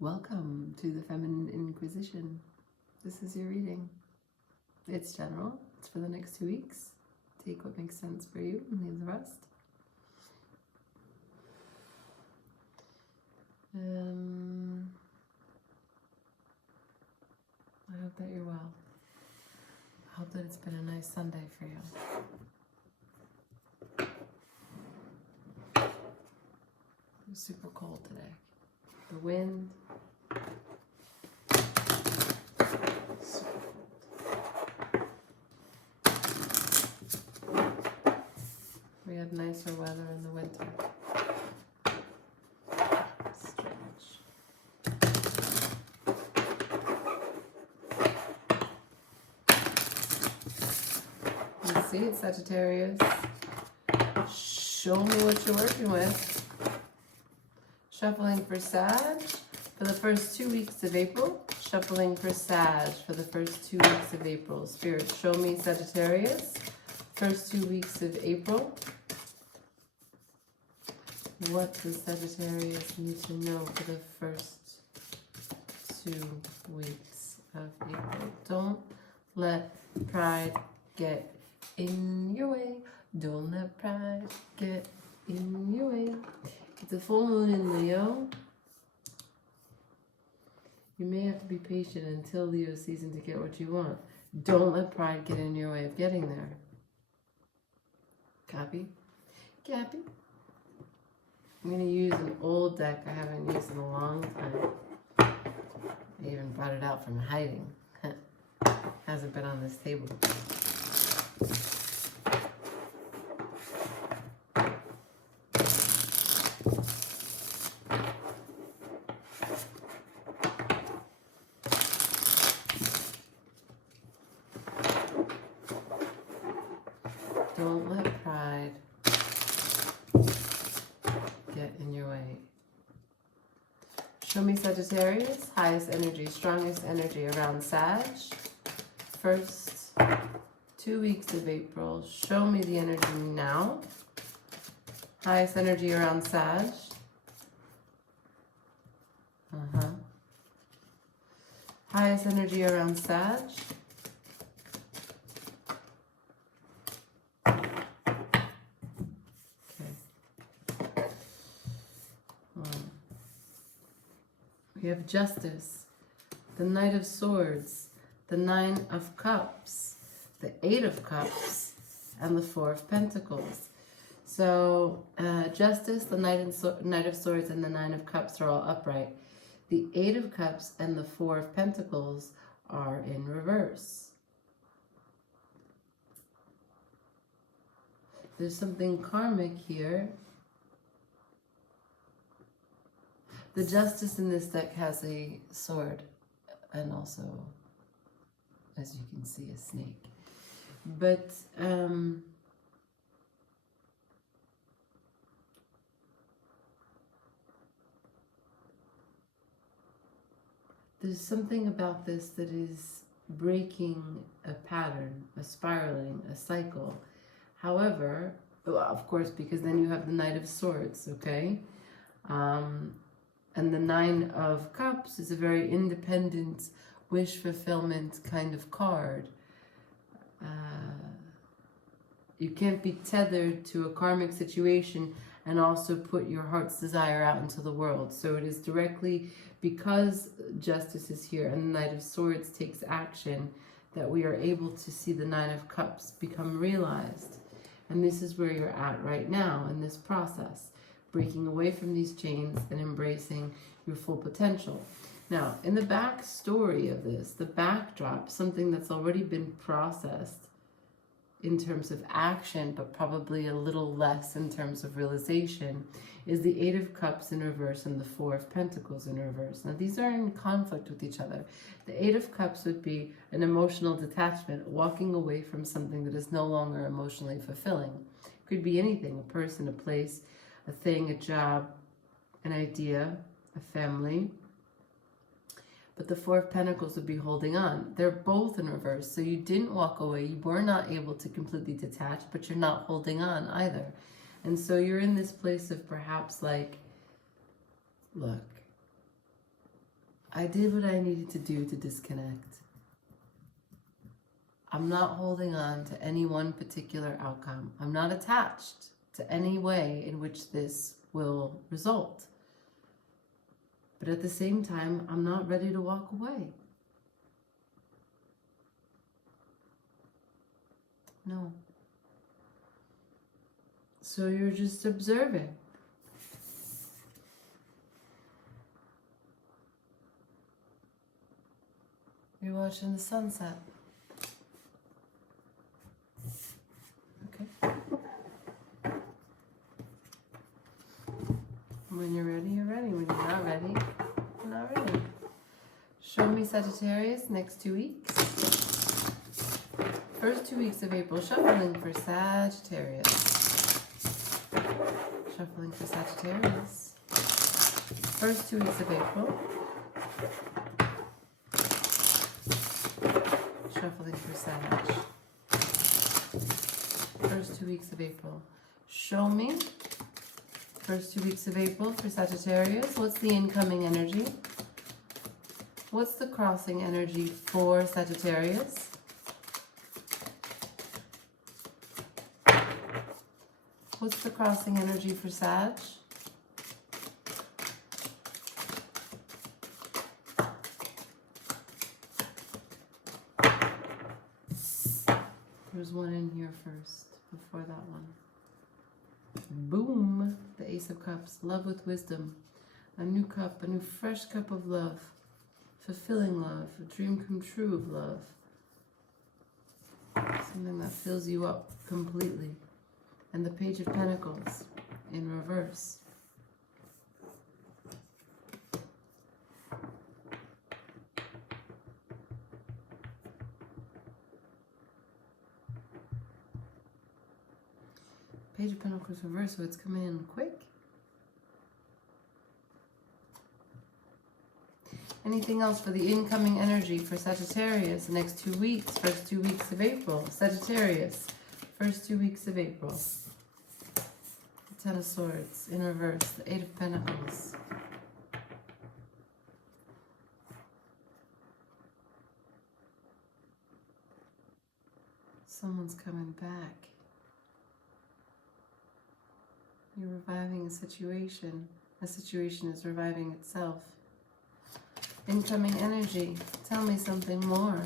Welcome to the Feminine Inquisition. This is your reading. It's general. It's for the next 2 weeks. Take what makes sense for you and leave the rest. I hope that you're well. I hope that it's been a nice Sunday for you. It was super cold today. The wind. Super cold. We had nicer weather in the winter. Strange. You see it, Sagittarius. Show me what you're working with. Shuffling for Sag for the first 2 weeks of April. Shuffling for Sag for the first 2 weeks of April. Spirit, show me Sagittarius. First 2 weeks of April. What does Sagittarius need to know for the first 2 weeks of April? Don't let pride get in your way. Don't let pride get in your way. It's a full moon in Leo. You may have to be patient until Leo season to get what you want. Don't let pride get in your way of getting there. Copy? Copy? I'm going to use an old deck I haven't used in a long time. I even brought it out from hiding. Hasn't been on this table. Don't let pride get in your way. Show me Sagittarius, highest energy, strongest energy around Sag. First 2 weeks of April. Show me the energy now. Highest energy around Sag. Highest energy around Sag. We have Justice, the Knight of Swords, the 9 of Cups, the 8 of Cups, and the 4 of Pentacles. So Justice, the Knight of Swords, and the 9 of Cups are all upright. The 8 of Cups and the 4 of Pentacles are in reverse. There's something karmic here. The Justice in this deck has a sword and also, as you can see, a snake. But there's something about this that is breaking a pattern, a spiraling, a cycle. However, of course, because then you have the Knight of Swords, okay? And the 9 of Cups is a very independent, wish fulfillment kind of card. You can't be tethered to a karmic situation and also put your heart's desire out into the world. So it is directly because Justice is here and the Knight of Swords takes action that we are able to see the 9 of Cups become realized. And this is where you're at right now in this process. Breaking away from these chains and embracing your full potential. Now, in the backstory of this, the backdrop, something that's already been processed in terms of action, but probably a little less in terms of realization, is the 8 of Cups in reverse and the 4 of Pentacles in reverse. Now, these are in conflict with each other. The 8 of Cups would be an emotional detachment, walking away from something that is no longer emotionally fulfilling. It could be anything, a person, a place, a thing, a job, an idea, a family. But the 4 of Pentacles would be holding on. They're both in reverse. So you didn't walk away. You were not able to completely detach, but you're not holding on either. And so you're in this place of perhaps like, look, I did what I needed to do to disconnect. I'm not holding on to any one particular outcome. I'm not attached to any way in which this will result. But at the same time, I'm not ready to walk away. No. So you're just observing. You're watching the sunset. Okay. When you're ready, you're ready. When you're not ready, you're not ready. Show me Sagittarius next 2 weeks. First 2 weeks of April, shuffling for Sagittarius. Shuffling for Sagittarius. First 2 weeks of April. Shuffling for Sag. First 2 weeks of April. Show me. First 2 weeks of April for Sagittarius. What's the incoming energy? What's the crossing energy for Sagittarius? What's the crossing energy for Sag? There's one in here first, before that one. Boom! The Ace of Cups. Love with wisdom. A new cup, a new fresh cup of love. Fulfilling love. A dream come true of love. Something that fills you up completely. And the Page of Pentacles in reverse. Page of Pentacles reverse, so it's coming in quick. Anything else for the incoming energy for Sagittarius the next 2 weeks? First 2 weeks of April. Sagittarius, first 2 weeks of April. The Ten of Swords in reverse. The Eight of Pentacles. Someone's coming back. You're reviving a situation. A situation is reviving itself. Incoming energy. Tell me something more.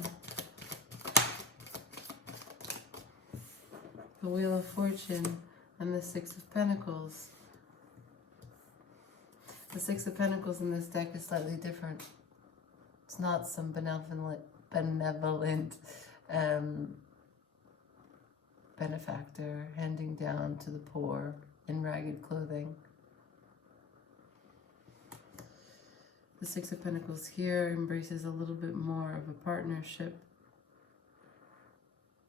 The Wheel of Fortune and the Six of Pentacles. The Six of Pentacles in this deck is slightly different. It's not some benevolent benefactor handing down to the poor in ragged clothing. The Six of Pentacles here embraces a little bit more of a partnership,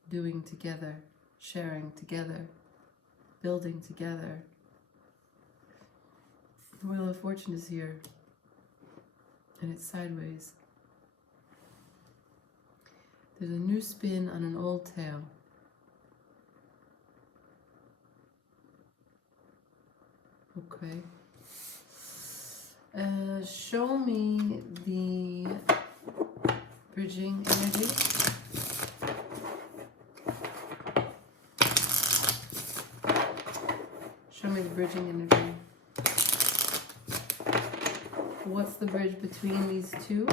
doing together, sharing together, building together. The Wheel of Fortune is here, and it's sideways. There's a new spin on an old tale. Okay. Show me the bridging energy. Show me the bridging energy. What's the bridge between these two?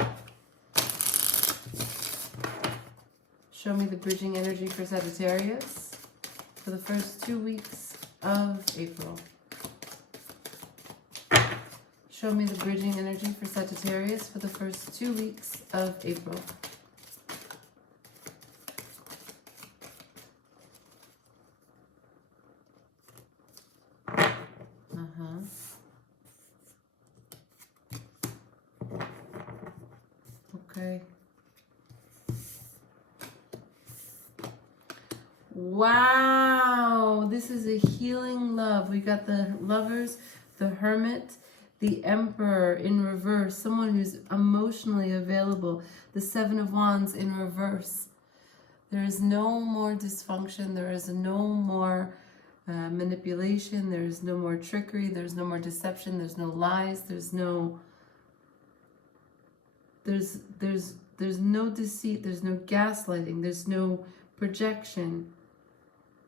Show me the bridging energy for Sagittarius for the first 2 weeks of April. Show me the bridging energy for Sagittarius for the first 2 weeks of April. Okay. Wow, this is a healing love. We got the Lovers, the Hermit, the Emperor in reverse, someone who's emotionally available, the Seven of Wands in reverse. There is no more dysfunction, there is no more manipulation, there is no more trickery, there's no more deception, there's no lies, there's no there's no deceit, there's no gaslighting, there's no projection.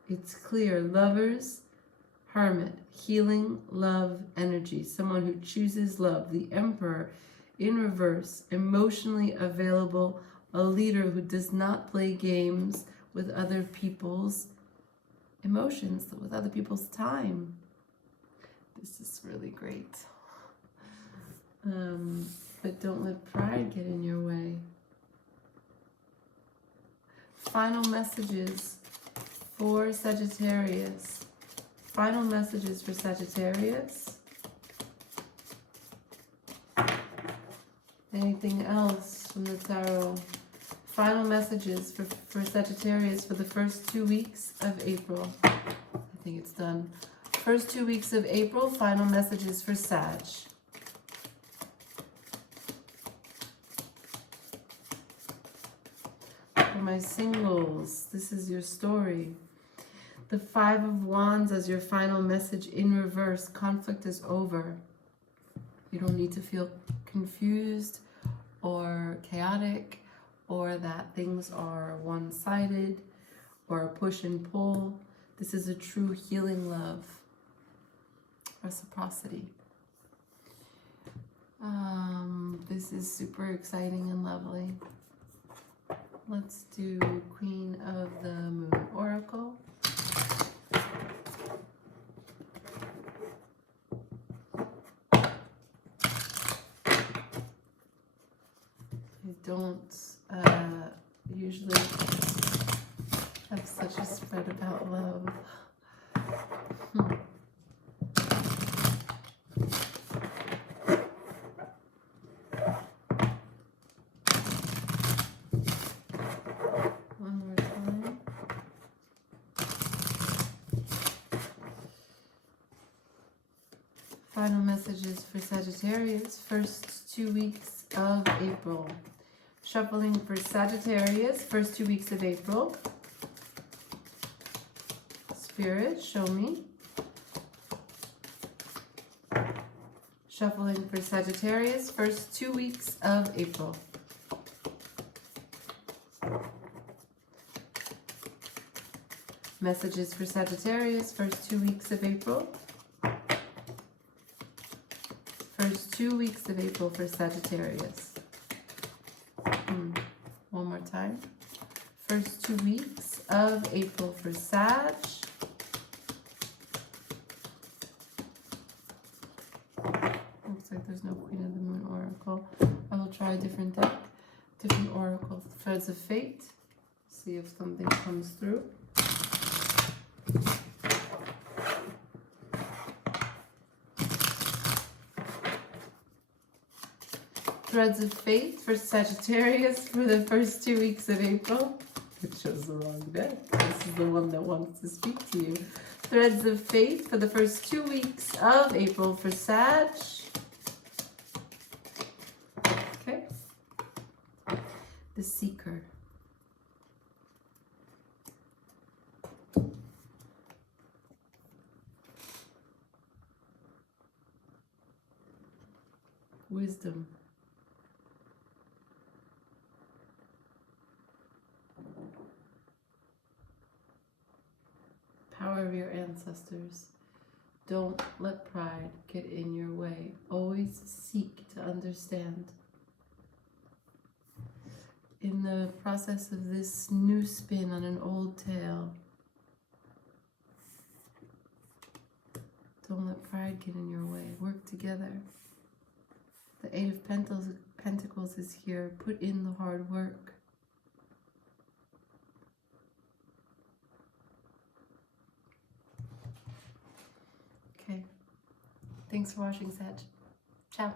It's clear. Lovers, Hermit, healing, love, energy. Someone who chooses love. The Emperor in reverse, emotionally available, a leader who does not play games with other people's emotions, with other people's time. This is really great. But don't let pride get in your way. Final messages for Sagittarius. Final messages for Sagittarius. Anything else from the tarot? Final messages for Sagittarius for the first 2 weeks of April. I think it's done. First 2 weeks of April, final messages for Sag. For my singles, this is your story. The Five of Wands as your final message in reverse. Conflict is over. You don't need to feel confused or chaotic, or that things are one-sided or a push and pull. This is a true healing love. Reciprocity. This is super exciting and lovely. Let's do Queen of the Moon Oracle. I don't usually have such a spread about love. One more time. Final messages for Sagittarius, first 2 weeks of April. Shuffling for Sagittarius, first 2 weeks of April. Spirit, show me. Shuffling for Sagittarius, first 2 weeks of April. Messages for Sagittarius, first 2 weeks of April. First 2 weeks of April for Sagittarius. One more time. First 2 weeks of April for Sag. Looks like there's no Queen of the Moon Oracle. I will try a different deck. Different Oracle. Threads of Fate. See if something comes through. Threads of Fate for Sagittarius for the first 2 weeks of April. It shows the wrong deck. This is the one that wants to speak to you. Threads of Fate for the first 2 weeks of April for Sag. Okay. The Seeker. Wisdom. Power of your ancestors. Don't let pride get in your way. Always seek to understand. In the process of this new spin on an old tale, don't let pride get in your way. Work together. The Eight of Pentacles is here. Put in the hard work. Okay. Thanks for watching, Sag. Ciao.